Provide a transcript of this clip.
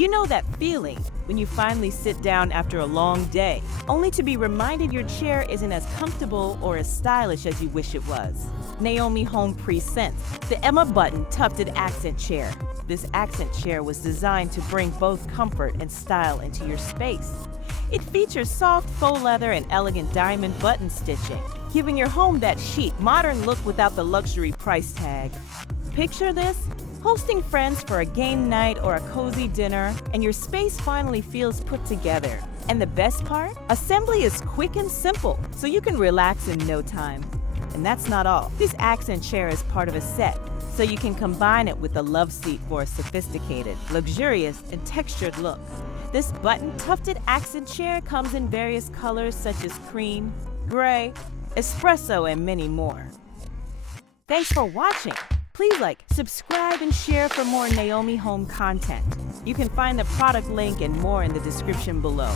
You know that feeling when you finally sit down after a long day, only to be reminded your chair isn't as comfortable or as stylish as you wish it was. Naomi Home presents the Emma Button Tufted Accent Chair. This accent chair was designed to bring both comfort and style into your space. It features soft faux leather and elegant diamond button stitching, giving your home that chic, modern look without the luxury price tag. Picture this: hosting friends for a game night or a cozy dinner, and your space finally feels put together. And the best part? Assembly is quick and simple, so you can relax in no time. And that's not all. This accent chair is part of a set, so you can combine it with a love seat for a sophisticated, luxurious, and textured look. This button tufted accent chair comes in various colors such as cream, gray, espresso, and many more. Thanks for watching. Please like, subscribe, and share for more Naomi Home content. You can find the product link and more in the description below.